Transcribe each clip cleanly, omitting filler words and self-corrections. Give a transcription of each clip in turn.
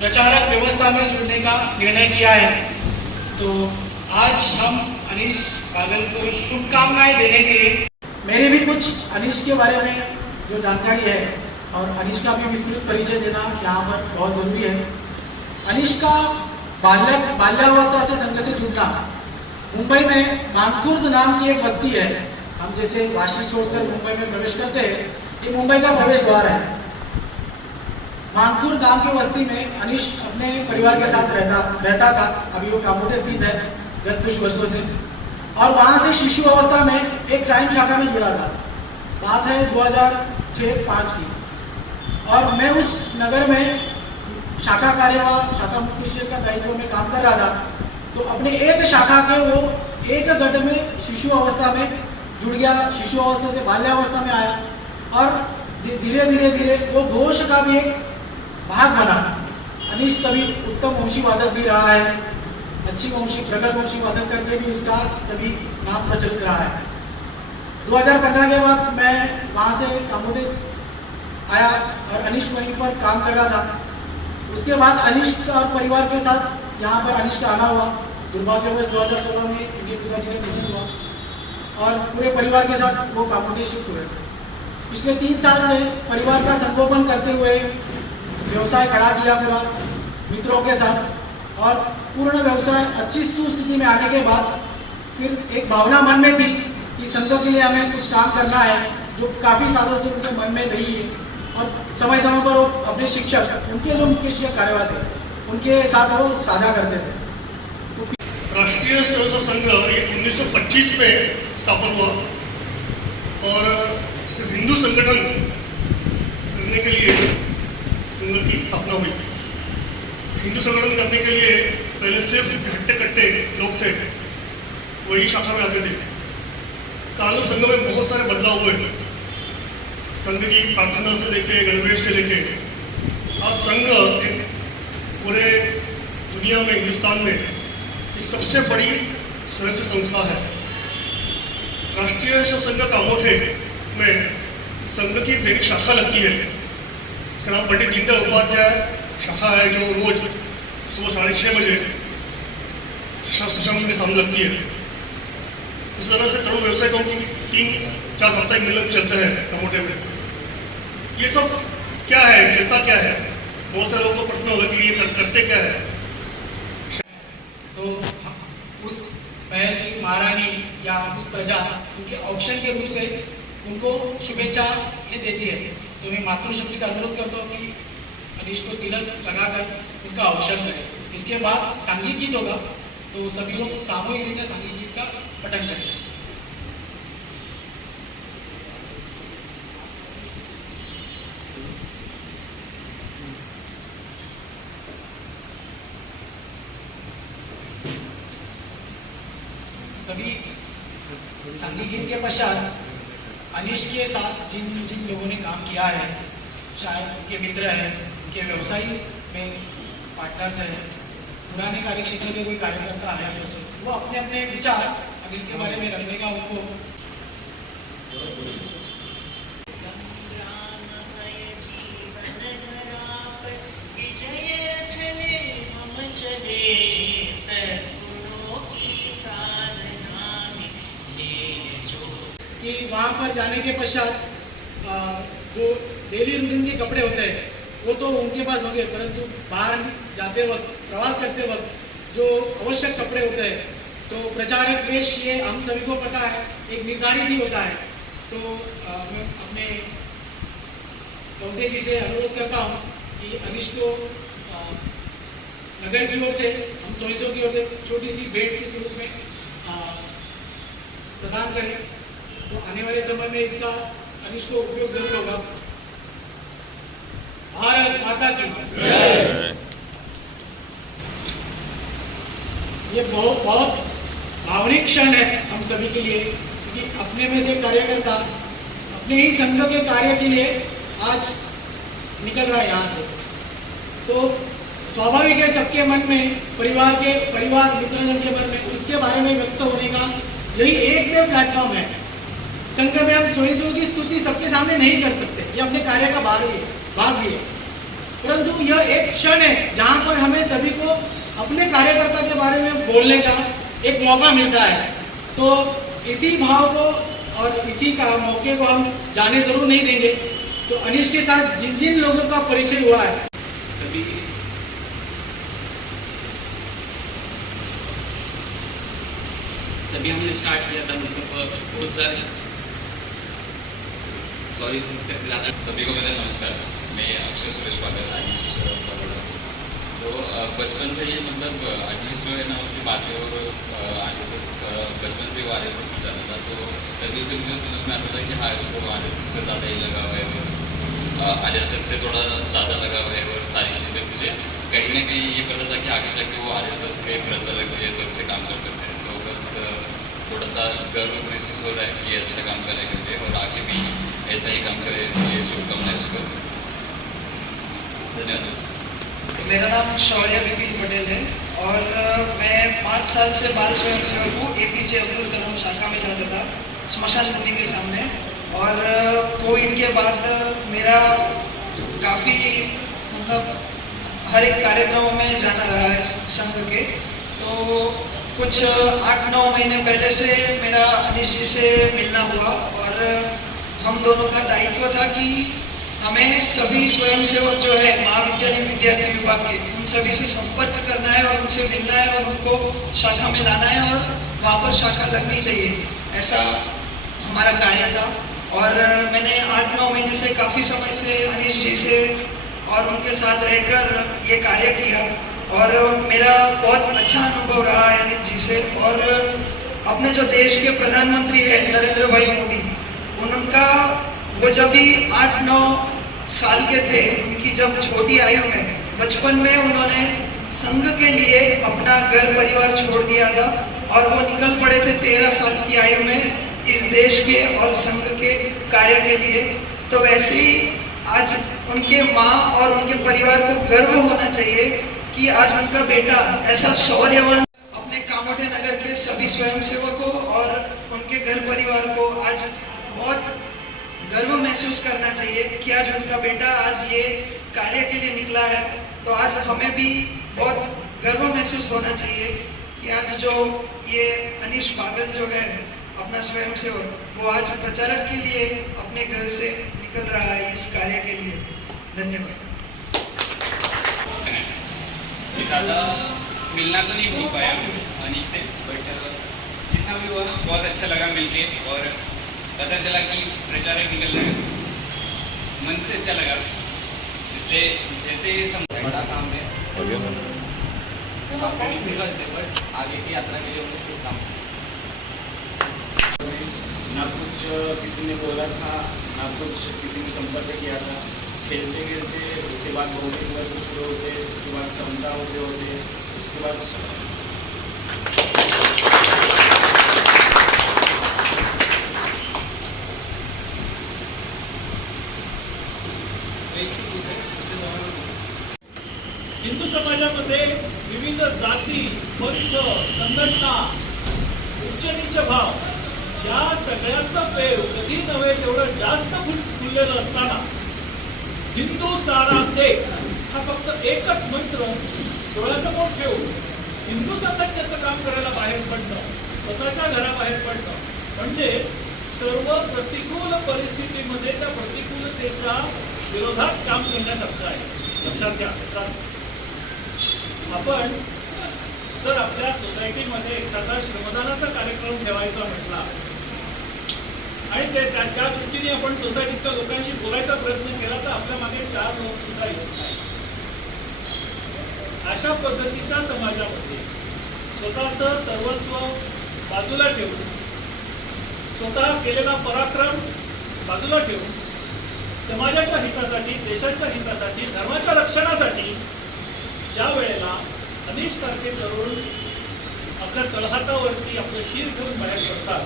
प्रचारक व्यवस्था में जुड़ने का निर्णय किया है। तो आज हम अनीश बादल को शुभकामनाएं देने के लिए, मेरे भी कुछ अनीश के बारे में जो जानकारी है और अनीश का भी विस्तृत परिचय देना यहाँ पर बहुत ज़रूरी है। अनीश का बाल्यावस्था से संघ से जुड़ना, मुंबई में मानखुर्द नाम की एक बस्ती है। हम जैसे वाशी छोड़कर मुंबई में प्रवेश करते हैं, ये मुंबई का प्रवेश द्वार है। मानखुर्द नाम की बस्ती में अनीश अपने परिवार के साथ रहता था। अभी वो कामोटे स्थित है गत कुछ वर्षों से, और वहाँ से शिशु अवस्था में एक साइंस शाखा में जुड़ा था। बात है 2006-05 की, और मैं उस नगर में शाखा मुख्य का दायित्व में काम कर रहा था। तो अपने एक शाखा के वो एक गढ़ में शिशु अवस्था में जुड़ गया, शिशु अवस्था से बाल्यावस्था में आया, और धीरे धीरे वो घोष का भी एक भाग बना। अनीश तभी उत्तम वंशी वादक भी रहा है, अच्छी प्रगत वंशी वादक करके भी उसका तभी नाम प्रचलित रहा है। 2015 के बाद मैं वहाँ से कामोटे आया और अनीश वहीं पर काम कर रहा था। उसके बाद अनीश का परिवार के साथ यहाँ पर अनीश का आना हुआ। दुर्भाग्यवश 2016 में उनके पिताजी का निधन हुआ और पूरे परिवार के साथ वो कामोटे शिफ्ट हुए। पिछले 3 साल से परिवार का संगोपन करते हुए व्यवसाय खड़ा किया पूरा मित्रों के साथ, और पूर्ण व्यवसाय अच्छी सुस्थिति में आने के बाद फिर एक भावना मन में थी कि संघ के लिए हमें कुछ काम करना है, जो काफ़ी सालों से उनके मन में रही है। और समय समय पर वो अपने शिक्षक, उनके जो मुख्य शिक्षक कार्यवाह थे, उनके साथ वो साझा करते थे। राष्ट्रीय स्वयंसेवक संघ ये 1925 में स्थापन हुआ, और सिर्फ हिंदू संगठन करने के लिए संघ की स्थापना हुई। हिंदू संगठन करने के लिए पहले सिर्फ हट्टे कट्टे लोग थे, वही शाखा में आते थे। कानून संघ में बहुत सारे बदलाव हुए। संघ की प्रार्थना से लेके गणवेश से लेके आज संघ एक पूरे दुनिया में, हिंदुस्तान में एक सबसे बड़ी स्वयंसेवक संस्था है। राष्ट्रीय स्वयंसेवक संघ कामोटे में संघ की एक शाखा लगती है, इसका नाम पंडित दीनदयाल उपाध्याय शाखा है, जो रोज सुबह 6:30 बजे शशांक के सामने लगती है। इस तरह से तरुण व्यवसायिकों की 3-4 साप्ताहिक मिलन चलते हैं कामोटे में। ये सब क्या है, कैसा क्या है, बहुत सारे लोगों को प्रश्न होगा कि ये करते क्या है। तो उस पहल की महारानी या उस प्रजा उनके ऑक्शन के रूप से उनको शुभेच्छा ये देती है। तो मैं मातृशक्ति का अनुरोध करता हूँ कि अनीश को तिलक लगाकर उनका औक्षण करें। इसके बाद सांघिक गीत होगा, तो सभी लोग सामूहिक रीति सांघिक गीत का पठन करें। सभी सांघिक गीत के पश्चात अनीश के साथ जिन जिन लोगों ने काम किया है, चाहे उनके मित्र हैं, उनके व्यवसाय में पार्टनर्स हैं, पुराने कार्य क्षेत्र के कोई कार्यकर्ता है, वो अपने अपने विचार अनिल के बारे में रखने का उनको कि वहाँ पर जाने के पश्चात जो डेली रूटीन के कपड़े होते हैं वो तो उनके पास होंगे, परंतु बाहर जाते वक्त, प्रवास करते वक्त जो आवश्यक कपड़े होते हैं, तो प्रचारक वेश ये हम सभी को पता है एक निर्धारित ही होता है। तो मैं अपने कौंते जी से अनुरोध करता हूँ कि अनीश को नगर की ओर से, हम स्वयंसेवक की ओर से छोटी सी भेंट के रूप में प्रदान करें। तो आने वाले समय में इसका अनीश को उपयोग जरूर होगा। भारत माता की जय। ये बहुत भावनिक क्षण है हम सभी के लिए, क्योंकि अपने में से कार्यकर्ता अपने ही संघ के कार्य के लिए आज निकल रहा है यहाँ से। तो स्वाभाविक है सबके मन में, परिवार मित्रजन के मन में उसके बारे में व्यक्त होने का यही एक प्लेटफॉर्म है। संघ में हम स्वयंसेवकों की स्तुति सबके सामने नहीं कर सकते, ये अपने कार्य का भाग भी है। परंतु यह एक क्षण है जहां पर हमें सभी को अपने कार्यकर्ता के बारे में बोलने का एक मौका मिलता है। तो इसी भाव को और इसी का मौके को हम जाने जरूर नहीं देंगे। तो अनीश के साथ जिन जिन लोगों का परिचय हुआ है, जब हमने स्टार्ट किया था मतलब बहुत सारे सभी को मेरा नमस्कार। मैं अक्षय सुरेश पाटिल तो बचपन से ही मतलब आर्टिस्ट जो है ना उसकी बातें और आरएसएस बचपन से वो आरएसएस में जाता था। तो तभी से मुझे समझ में आता था कि हाँ इसको आरएसएस से ज़्यादा ही लगा हुआ है और आरएसएस से थोड़ा ज़्यादा लगा हुआ है और सारी चीज़ें मुझे कहीं ना कहीं ये पता था कि आगे जाके वो आरएसएस के प्रचालक के पद से काम कर सकते हैं। तो बस थोड़ा सा गर्व महसूस हो रहा है कि ये अच्छा काम करे करके और आगे भी ऐसा ही काम करे, ये शुभकामनाएं उसको। धन्यवाद। मेरा नाम शौर्य विपिन पटेल है और मैं 5 साल से बाल स्वयं सेवक हूँ। एपीजे अब्दुल कलाम शाखा में जाता था, स्मशान भूमि के सामने। और कोविड के बाद मेरा काफ़ी मतलब हर एक कार्यक्रमों में जाना रहा है संघ के। तो कुछ 8-9 महीने पहले से मेरा अनीश जी से मिलना हुआ और हम दोनों का दायित्व था कि हमें सभी स्वयंसेवक जो है महाविद्यालय विद्यार्थी विभाग के, उन सभी से संपर्क करना है और उनसे मिलना है और उनको शाखा में लाना है और वहाँ पर शाखा लगनी चाहिए, ऐसा हमारा कार्य था। और मैंने 8-9 महीने से काफ़ी समय से अनीश जी से और उनके साथ रहकर ये कार्य किया और मेरा बहुत अच्छा अनुभव रहा है अनीश जी से। और अपने जो देश के प्रधानमंत्री है नरेंद्र भाई मोदी, उनका वो जब भी 8-9 साल के थे, उनकी जब छोटी आयु में बचपन में उन्होंने संघ के लिए अपना घर परिवार छोड़ दिया था और वो निकल पड़े थे 13 साल की आयु में इस देश के और संघ के कार्य के लिए। तो वैसे ही आज उनके माँ और उनके परिवार को गर्व होना चाहिए कि आज उनका बेटा ऐसा शौर्यवान अपने कामोठे नगर के सभी स्वयंसेवकों और उनके घर परिवार को आज बहुत गर्व महसूस करना चाहिए कि आज उनका बेटा आज ये कार्य के लिए निकला है। तो आज हमें भी बहुत गर्व महसूस होना चाहिए कि आज जो ये अनीश बागल जो है अपना स्वयंसेवक, वो आज प्रचारक के लिए अपने घर से निकल रहा है इस कार्य के लिए। धन्यवाद। ज़्यादा मिलना तो नहीं हो पाया अनीश से, बट जितना भी हुआ बहुत अच्छा लगा मिलके और पता चला कि प्रचारक निकल रहे हैं, मन से अच्छा लगा। इसलिए जैसे बड़ा काम है काफ़ी डिफिकल्ट है, बट आगे की यात्रा के लिए उन्हें शुभकामनाएं। ना कुछ किसी ने बोला था, ना कुछ किसी ने संपर्क किया था। खेलते खेलते उसके बाद भौतिक वर्ग शुरू होते, उसके बाद समता होते, उसके बाद हिंदू समाजामध्ये विविध जाती, पंथ, संघटना, उच्च नीच भाव या सगळ्यांचा पेव कधी नव्हे तेवढं जास्त फुललेलं असताना हिंदू सारा एक हा फक्त एकच मंत्र डोळ्यासमोर ठेवून हिंदू संघटनेचं काम करायला बाहेर पडणं, स्वतःच्या घराबाहेर पडणं म्हणजे सर्व प्रतिकूल परिस्थितीमध्ये त्या प्रतिकूलतेच्या विरोधात काम करण्यासारखं आहे। लक्षात घ्या, आपण जर आपल्या सोसायटीमध्ये एखादा श्रमदानाचा कार्यक्रम ठेवायचा म्हटला आणि त्या दृष्टीने आपण सोसायटीतल्या लोकांशी बोलायचा प्रयत्न केला तर आपल्या मागे 4 लोक सुद्धा येत नाही। अशा पद्धतीच्या समाजामध्ये स्वतःचं सर्वस्व बाजूला ठेवून, स्वतः केलेला पराक्रम बाजूला ठेवून समाजाच्या हितासाठी, देशाच्या हितासाठी, धर्माच्या रक्षणासाठी ज्या वेळेला अनीश सारखे तरुण आपल्या तळहातावरती आपलं शीर घेऊन बाहेर पडतात,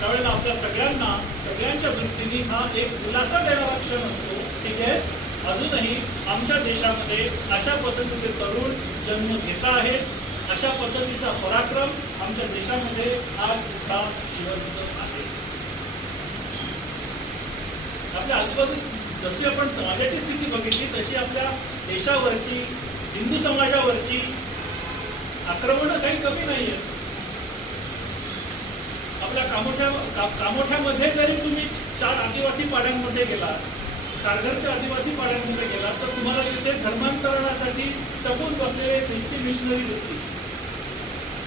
त्यावेळेला आपल्या सगळ्यांना, सगळ्यांच्या दृष्टीने हा एक दिलासा देणारा क्षण असतो की येस, अजूनही आमच्या देशामध्ये अशा पद्धतीचे तरुण जन्म घेत आहेत, अशा पद्धतीचा पराक्रम आमच्या देशामध्ये आज सुद्धा जिवंत आहे। आपल्या आजूबाजू जशी आपण समाजाची स्थिती बघितली तशी आपल्या देशावरची, हिंदू समाजावरची आक्रमणं काही कमी नाही आहेत. आपल्या कामोठ्यामध्ये जरी तुम्ही 4 आदिवासी पाड्यांमध्ये गेलात, कारघरच्या आदिवासी पाड्यांमध्ये गेलात, तर तुम्हाला तिथे धर्मांतरणासाठी टपून बसलेले ख्रिश्चन मिशनरी दिसतील.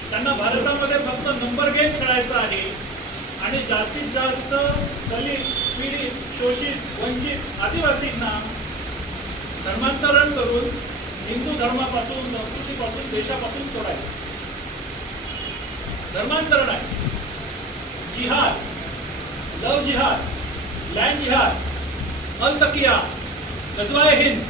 त्यांना भारतामध्ये फक्त नंबर गेम खेळायचा आहे आणि जास्तीत जास्त दलित, पीडित, शोषित, वंचित आदिवासींना धर्मांतरण करून हिंदू धर्मापासून, संस्कृतीपासून, देशापासून तोडायचं. धर्मांतरण आहे. जिहाद, लव जिहाद, लँड जिहाद, अल तकिया, गजवाए हिंद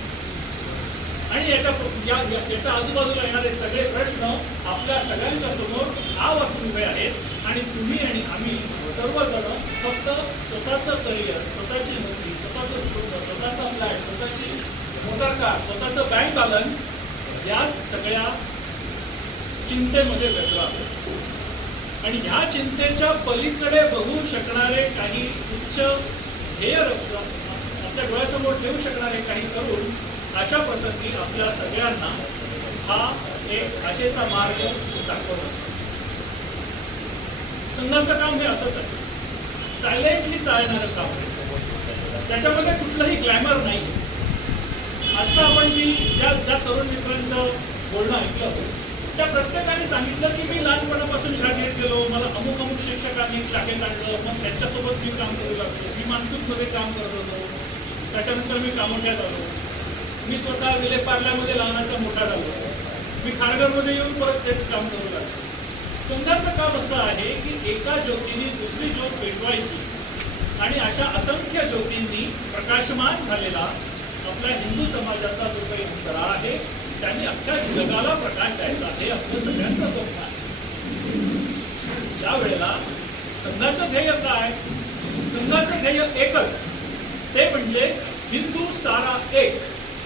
आणि याच्या आजूबाजूला येणारे सगळे प्रश्न आपल्या सगळ्यांच्या समोर आव असून उभे आहेत आणि तुम्ही आणि आम्ही सर्वजण फक्त स्वतःचं करिअर, स्वतःची नोकरी, स्वतःचं कुटुंब, स्वतःचा फ्लॅट, स्वतःची मोटर कार, स्वतःचं बँक बॅलन्स याच सगळ्या चिंतेमध्ये व्यग्र आहोत. आणि ह्या चिंतेच्या पलीकडे बघू शकणारे काही उच्च ध्येय आपल्या डोळ्यासमोर ठेवू शकणारे काही करून अशा प्रसंगी आपल्या सगळ्यांना हा एक आशेचा मार्ग दाखवत असतो. संघाचं काम हे असंच आहे, सायलेंटली चालणारं काम आहे. त्याच्यामध्ये कुठलंही ग्लॅमर नाही. आता आपण ज्या तरुण मित्रांचं बोलणं ऐकलं त्या प्रत्येकाने सांगितलं की मी लहानपणापासून शाळेत गेलो, मला अमुक शिक्षकांनी शाखेत आणलं, मग त्यांच्यासोबत मी काम करू लागलो, मी मानसूनमध्ये काम करत होतो, त्याच्यानंतर मी कामोठ्यात आलो, मी स्वतः विलेपार्ल्यामध्ये लहानाचा मोठा झालो, मी खारघरमध्ये येऊन परत तेच काम करू लागलो. संघाचं काम असं आहे की एका ज्योतीने दुसरी ज्योत पेटवायची आणि अशा असंख्य ज्योतींनी प्रकाशमान झालेला आपल्या हिंदू समाजाचा जो काही अंतराळ आहे त्यांनी अख्ख्या जगाला प्रकाश द्यायचा हे आपलं सगळ्यांचं स्वप्न आहे. ज्या वेळेला संघाचं ध्येय काय? संघाचं ध्येय एकच, ते म्हणजे हिंदू सारा एक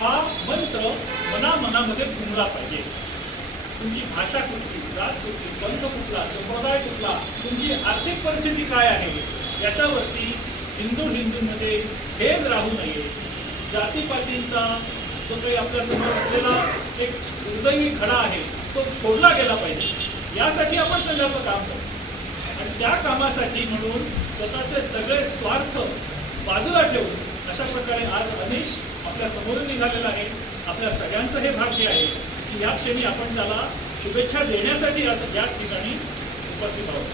हा मंत्र मनामध्ये घुमला पाहिजे. तुमची भाषा कुठली, जात कुठली, पंथ कुठला, संप्रदाय कुठला, तुमची आर्थिक परिस्थिती काय आहे याच्यावरती हिंदूंमध्ये भेद राहू नये. जातीपातींचा जो काही आपल्या समोर असलेला एक दुर्दैवी खडा आहे तो फोडला गेला पाहिजे. यासाठी आपण संघाचं काम करतो आणि त्या कामासाठी म्हणून स्वतःचे सगळे स्वार्थ बाजूला ठेवून अशा प्रकारे आज अनिश आपल्या समोर निघालेला आहे. आपल्या सगळ्यांचं हे भाग्य आहे की या क्षणी आपण त्याला शुभेच्छा देण्यासाठी या ठिकाणी उपस्थित आहोत.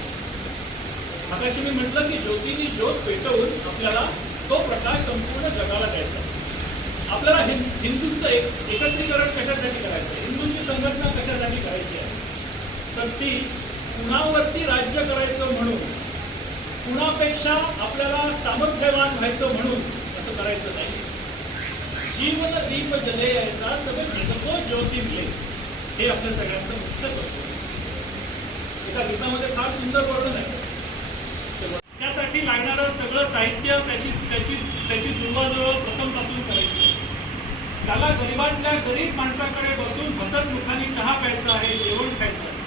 मगाशी मी म्हटलं की ज्योतीनी ज्योत पेटवून आपल्याला तो प्रकाश संपूर्ण जगाला द्यायचा. आपल्याला हिंदूंचं एकत्रीकरण कशासाठी करायचं, हिंदूंची संघटना कशासाठी करायची आहे, तर ती कुणावरती राज्य करायचं म्हणून, कुणापेक्षा आपल्याला सामर्थ्यवान व्हायचं म्हणून असं करायचं नाही. जीवन दीप जले ऐसा सब जगतो ज्योती मिले, हे आपल्या सगळ्यांचं मुख्य तत्व. एका गीतामध्ये फार सुंदर वर्णन आहे. त्यासाठी लागणारं सगळं साहित्य त्याची जुळवाजुळव प्रथमपासून करायची. त्याला गरिबातल्या गरीब माणसाकडे बसून हसत मुखाने चहा प्यायचा आहे, जेवण खायचं आहे.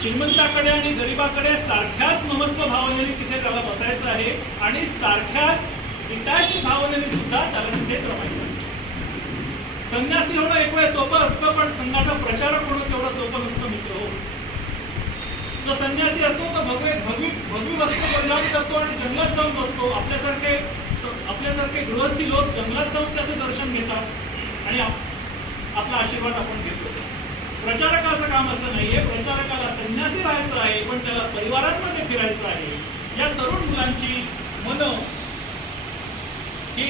श्रीमंताकडे आणि गरीबाकडे सारख्याच महत्व भावनेने तिथे त्याला बसायचं आहे आणि सारख्याच डिटॅच भावनेने सुद्धा त्याला तिथेच रमायचं आहे. संन्यासी होणं एक वेळ सोपं असतं, पण संघाचा प्रचारक होणं तेवढं सोपं नसतं मित्र हो. जो संन्यासी असतो तो भगवी वस्त्र परिधान करतो आणि जंगलात जाऊन बसतो. आपल्यासारखे गृहस्थी लोक जंगलात जाऊन त्याचं दर्शन घेतात आणि आपला आशीर्वाद आपण घेतो. प्रचारकाचं काम असं नाहीये. प्रचारकाला संन्यासी राहायचं आहे, पण त्याला परिवारांमध्ये फिरायचं आहे. या तरुण मुलांची मनं ही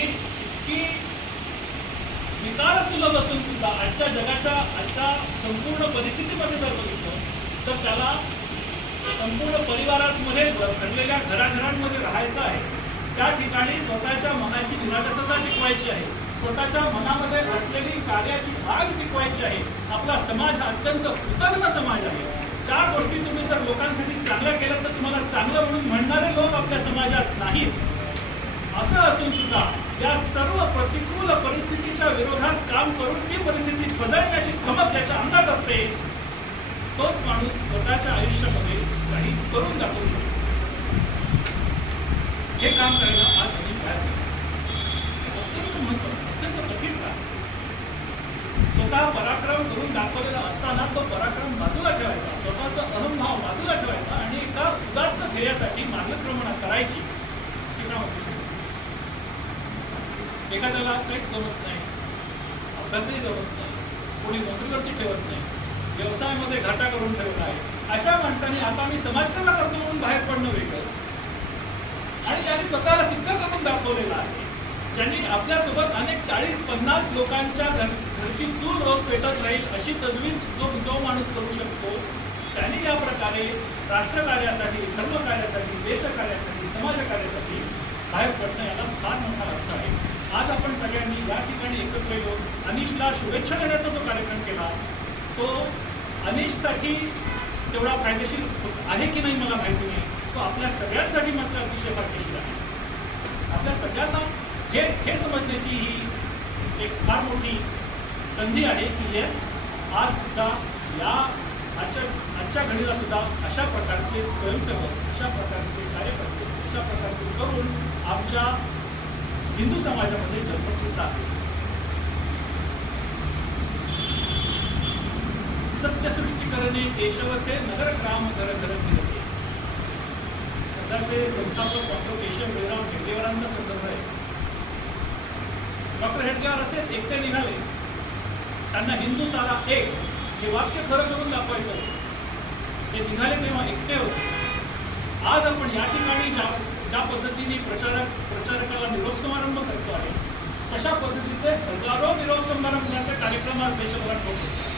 विकार सुलभ असून सुद्धा आजच्या संपूर्ण परिस्थितीमध्ये जर बघितलं तर त्याला संपूर्ण परिवारांमध्ये भरलेल्या घराघरांमध्ये राहायचं आहे. त्या ठिकाणी स्वतःच्या मनाची निरागसता टिकवायची आहे, स्वतःच्या मनामध्ये असलेली कार्याची आग टिकवायची आहे. आपला समाज अत्यंत कृतज्ञ समाज आहे. 4 गोष्टी तुम्ही जर लोकांसाठी चांगल्या केल्या तर तुम्हाला चांगलं म्हणून म्हणणारे लोक आपल्या समाजात नाहीत. असं असून सुद्धा या सर्व प्रतिकूल परिस्थितीच्या विरोधात काम करून ती परिस्थिती बदलण्याची खमक ज्याच्या अंगात असते तोच माणूस स्वतःच्या आयुष्यामध्ये काही करून दाखवू शकतो. हे काम करायला आज आम्ही प्रयत्न करतो. अत्यंत महत्त्वाचं, अत्यंत कठीण काम. स्वतः पराक्रम करून दाखवलेला असताना तो पराक्रम बाजूला ठेवायचा, स्वतःचा अहंभाव बाजूला ठेवायचा आणि एका उदात्त ध्येयासाठी मार्गक्रमणा करायची. हे काम होतं. एखाद्याला काहीच जमत नाही, अभ्यासही जमत नाही, कोणी नोकरीवरती ठेवत नाही, व्यवसायामध्ये घाटा करून ठेवला आहे, अशा माणसाने आता मी समाजसेवा करतो म्हणून बाहेर पडणं वेगळं, आणि ज्यांनी स्वतःला सिद्ध करून दाखवलेलं आहे, ज्यांनी आपल्यासोबत अनेक 40-50 लोकांच्या घरची चूल रोज पेटत राहील अशी तजवीज जो माणूस करू शकतो, त्यांनी या प्रकारे राष्ट्रकार्यासाठी, धर्मकार्यासाठी, देशकार्यासाठी, समाजकार्यासाठी बाहेर पडणं याला फार मोठा अर्थ आहे. आज आपण सगळ्यांनी या ठिकाणी एकत्र येऊन अनिशला शुभेच्छा देण्याचा जो कार्यक्रम केला, तो अनिशसाठी तेवढा फायदेशीर आहे की नाही मला माहिती नाही, तो आपल्या सगळ्यांसाठी मात्र अतिशय फायदेशीर आहे. आपल्या सगळ्यांना हे समजण्याची ही एक फार मोठी संधी आहे की येस, आज सुद्धा आजच्या घडीला सुद्धा अशा प्रकारचे स्वयंसेवक, अशा प्रकारचे कार्यकर्ते, अशा प्रकारचे तरुण आमच्या हिंदू समाजामध्ये जन्मत आहेत. सत्यसृष्टी करणे केशवथे नगर ग्राम घर घर फिरते. सध्याचे संस्थापक डॉक्टर केशव बेराव हेडगेवारांचा संदर्भ आहे. डॉक्टर हेडगेवार असेच एकटे निघाले, त्यांना हिंदू सारा एक हे वाक्य खरं करून दाखवायचं होतं. ते निघाले तेव्हा एकटे होते. आज आपण या ठिकाणी ज्या पद्धतीने प्रचारकाला निरोप समारंभ करतो आहे, तशा पद्धतीचे हजारो निरोप समारंभाचे कार्यक्रम आज देशभरात होत असतात.